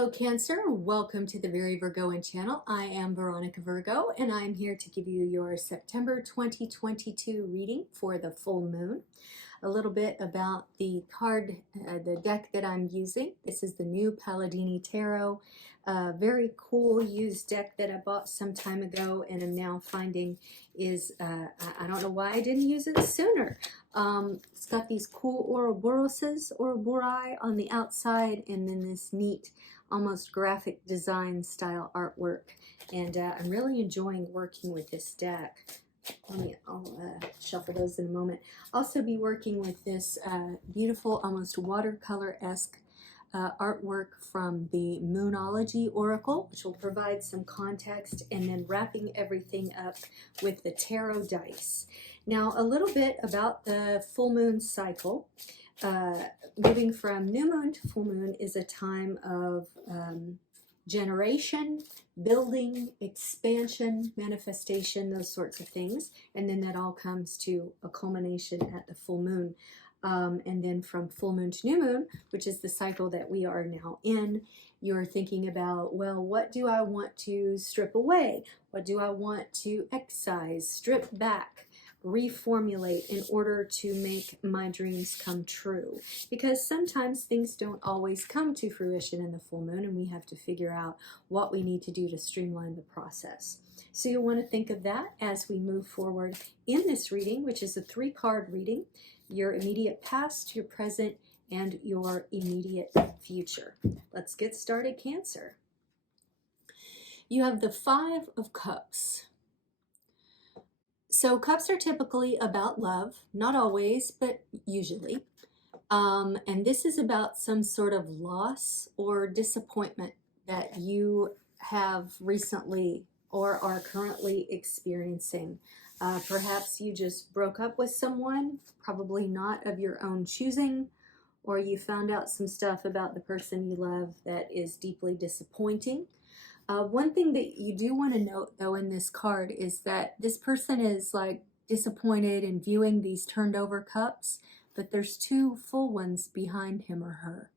Hello Cancer, welcome to the Very Virgoan channel. I am Veronica Virgo and I'm here to give you your September 2022 reading for the full moon. A little bit about the the deck that I'm using. This is the new Palladini Tarot. Very cool used deck that I bought some time ago and am now finding is, I don't know why I didn't use it sooner. It's got these cool Ouroboroses on the outside and then this neat, almost graphic design style artwork. And I'm really enjoying working with this deck. I'll shuffle those in a moment. Also be working with this beautiful, almost watercolor-esque artwork from the Moonology Oracle, which will provide some context, and then wrapping everything up with the tarot dice. Now, a little bit about the full moon cycle. Moving from new moon to full moon is a time of generation, building, expansion, manifestation, those sorts of things. And then that all comes to a culmination at the full moon. And then from full moon to new moon, which is the cycle that we are now in, you're thinking about, well, what do I want to strip away? What do I want to excise, strip back, reformulate in order to make my dreams come true? Because sometimes things don't always come to fruition in the full moon, and we have to figure out what we need to do to streamline the process. So you'll want to think of that as we move forward in this reading, which is a 3-card reading: your immediate past, your present, and your immediate future. Let's get started, Cancer. You have the 5 of Cups. So cups are typically about love, not always, but usually. And this is about some sort of loss or disappointment that you have recently or are currently experiencing. Perhaps you just broke up with someone, probably not of your own choosing, or you found out some stuff about the person you love that is deeply disappointing. One thing that you do want to note, though, in this card is that this person is like disappointed and viewing these turned over cups, but there's 2 full ones behind him or her.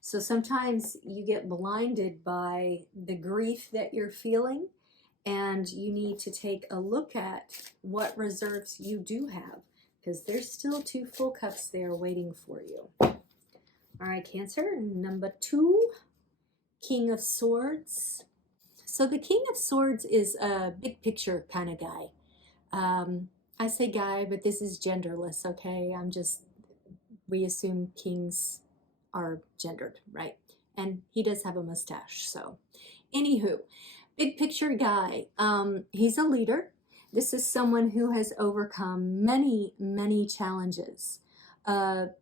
So sometimes you get blinded by the grief that you're feeling, and you need to take a look at what reserves you do have, because there's still 2 full cups there waiting for you. All right, Cancer, number 2, King of Swords. So the King of Swords is a big picture kind of guy. I say guy, but this is genderless, okay? We assume kings are gendered, right? And he does have a mustache, so. Anywho, big picture guy. He's a leader. This is someone who has overcome many, many challenges.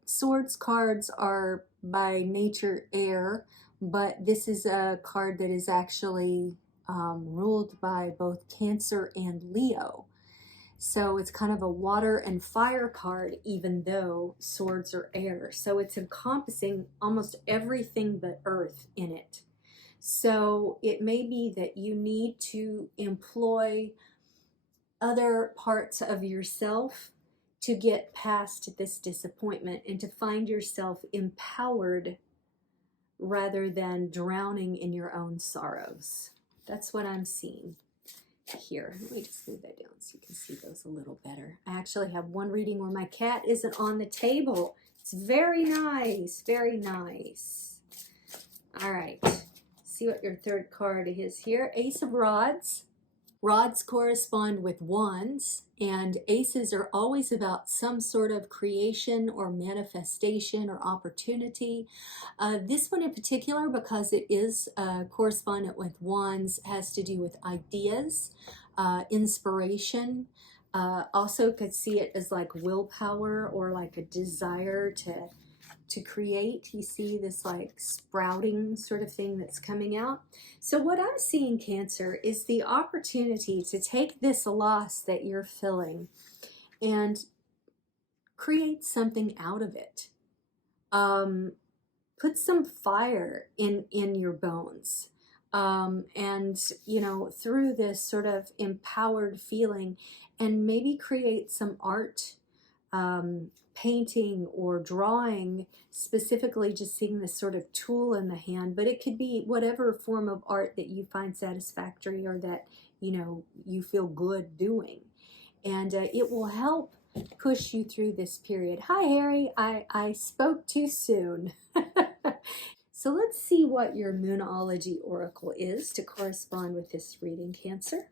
Swords cards are by nature air, but this is a card that is actually ruled by both Cancer and Leo. So it's kind of a water and fire card, even though swords are air. So it's encompassing almost everything but earth in it. So it may be that you need to employ other parts of yourself to get past this disappointment and to find yourself empowered rather than drowning in your own sorrows. That's what I'm seeing here. Let me just move that down so you can see those a little better. I actually have one reading where my cat isn't on the table. It's very nice, very nice. All right, see what your 3rd card is here. Ace of Rods. Rods correspond with wands, and aces are always about some sort of creation or manifestation or opportunity. This one in particular, because it is correspondent with wands, has to do with ideas, inspiration. Also could see it as like willpower or like a desire to create. You see this like sprouting sort of thing that's coming out. So what I'm seeing, Cancer, is the opportunity to take this loss that you're feeling and create something out of it. Put some fire in your bones. And, you know, through this sort of empowered feeling, and maybe create some art, painting or drawing, specifically just seeing this sort of tool in the hand, but it could be whatever form of art that you find satisfactory or that, you know, you feel good doing. And it will help push you through this period. Hi, Harry. I spoke too soon. So let's see what your Moonology Oracle is to correspond with this reading, Cancer.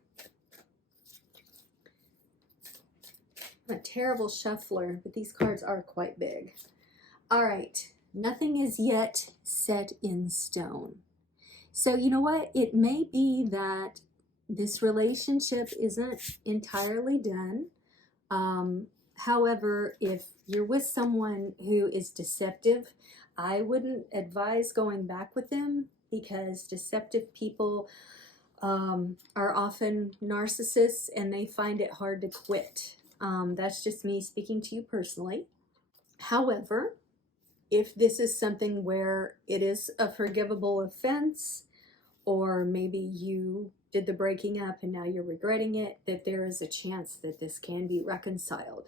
I'm a terrible shuffler, but these cards are quite big. All right, nothing is yet set in stone. So you know what? It may be that this relationship isn't entirely done. However, if you're with someone who is deceptive, I wouldn't advise going back with them, because deceptive people are often narcissists and they find it hard to quit. That's just me speaking to you personally. However, if this is something where it is a forgivable offense, or maybe you did the breaking up and now you're regretting it, that there is a chance that this can be reconciled.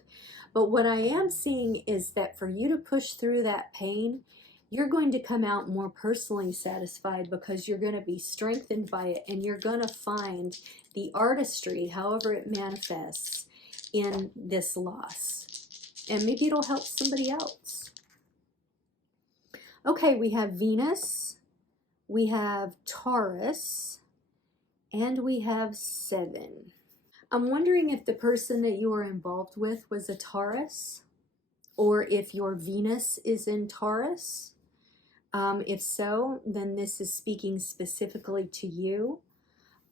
But what I am seeing is that for you to push through that pain, you're going to come out more personally satisfied, because you're going to be strengthened by it, and you're going to find the artistry, however it manifests, in this loss. And maybe it'll help somebody else. Okay, we have Venus, we have Taurus, and we have 7. I'm wondering if the person that you are involved with was a Taurus, or if your Venus is in Taurus. If so, then this is speaking specifically to you.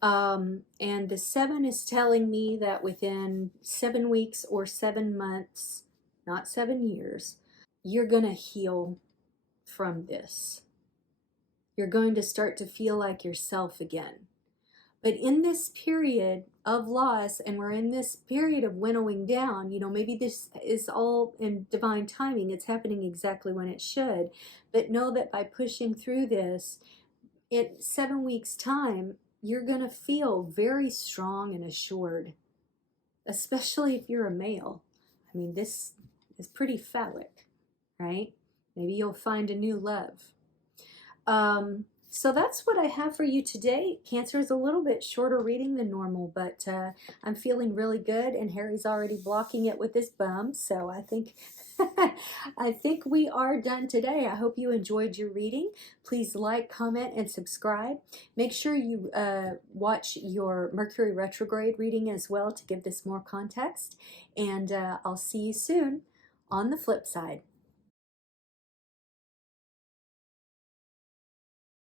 And the 7 is telling me that within 7 weeks or 7 months, not 7 years, you're going to heal from this. You're going to start to feel like yourself again. But in this period of loss, and we're in this period of winnowing down, you know, maybe this is all in divine timing. It's happening exactly when it should. But know that by pushing through this, in 7 weeks' time, you're going to feel very strong and assured, especially if you're a male. I mean, this is pretty phallic, right? Maybe you'll find a new love. So that's what I have for you today. Cancer is a little bit shorter reading than normal, but I'm feeling really good, and Harry's already blocking it with his bum, so I think I think we are done today. I hope you enjoyed your reading. Please like, comment, and subscribe. Make sure you watch your Mercury retrograde reading as well to give this more context, and I'll see you soon on the flip side.